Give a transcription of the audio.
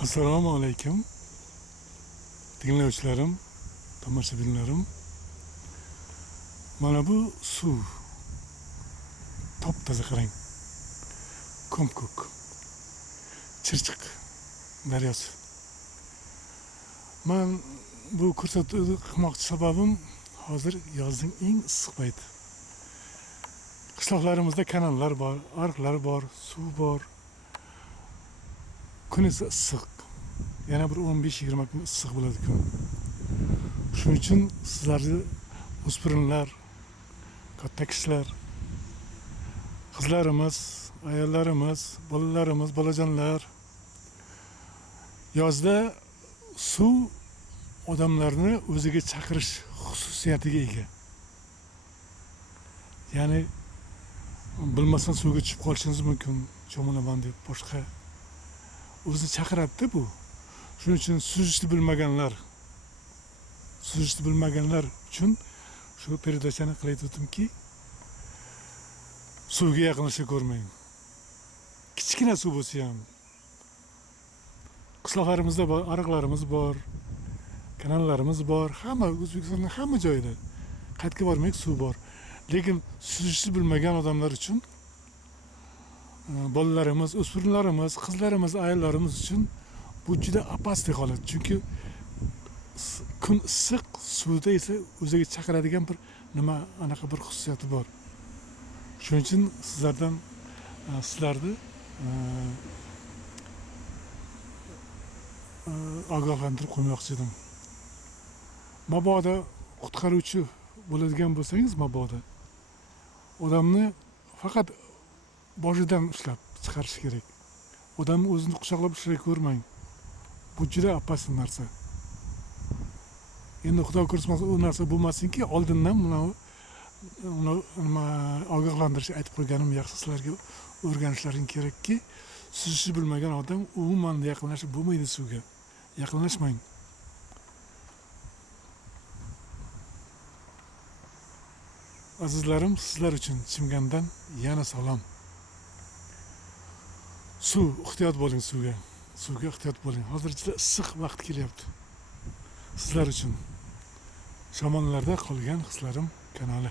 Assalomu alaykum tinglovchilarim, tomoshabinlarim. Mana bu suv top-toza qarang. Ko'm-ko'k. Chirchiq daryosi. Men bu ko'rsatuvni qilmoqchi sababim hozir yozning eng issiq payti. Qishloqlarimizda kanallar bor, ariqlar bor, suv bor. Kun esa issiq. Yana bir 15-20 kun issiq bo'ladi kun. Shuning uchun sizlarni o'spirinlar, katta kishilar, qizlarimiz, ayollarimiz, bolalarimiz, bolajonlar yozda suv odamlarni o'ziga chaqirish xususiyatiga ega. Ya'ni bilmasdan suvga tushib qolishingiz mumkin, cho'milaman deb boshqa o'zini chaqiradi bu. Shuning uchun suzishni bilmaganlar uchun shu передачаны qilayotdimki, suvga yaqinlasha ko'rmang. Kichkina suv bo'lsa ham. Qishloqlarimizda bor, ariqlarimiz bor, kanallarimiz bor, hamma O'zbekistonning hamma joyida qayerga bormak suv bor. Lekin suzishni bilmagan odamlar uchun, bolalarimiz, o'spirinlarimiz, qizlarimiz, ayollarimiz uchun bu juda opasniy holat. Chunki kun issiq, suvda esa o'ziga chaqiradigan bir nima anaqa bir xususiyati bor. Shuning uchun sizlarni ogohlantirib qo'ymoqchi edim. Mabodo qutqaruvchi bo'ladigan bo'lsangiz, mabodo odamni faqat boshidan ushlab chiqarish kerak. Odamni o'zini quchoqlab ushlay ko'rmang. Bu juda opasniy narsa. Endi Xudo ko'rmasin u narsa bo'lmasinki, oldindan uni ogohlantirish aytib qo'yganim yaxshi. Sizlarga o'rganishlaring kerakki, suzishni bilmagan odam umuman yaqinlashib bo'lmaydi suvga. Yaqinlashmang. Azizlarim, sizlar uchun Chimgandan yana salom. Suv, ehtiyot bo'ling suvga. Suvga ehtiyot bo'ling. Hozir juda issiq vaqt kelyapti. Sizlar uchun Shamonlarda qolgan hislarim kanali.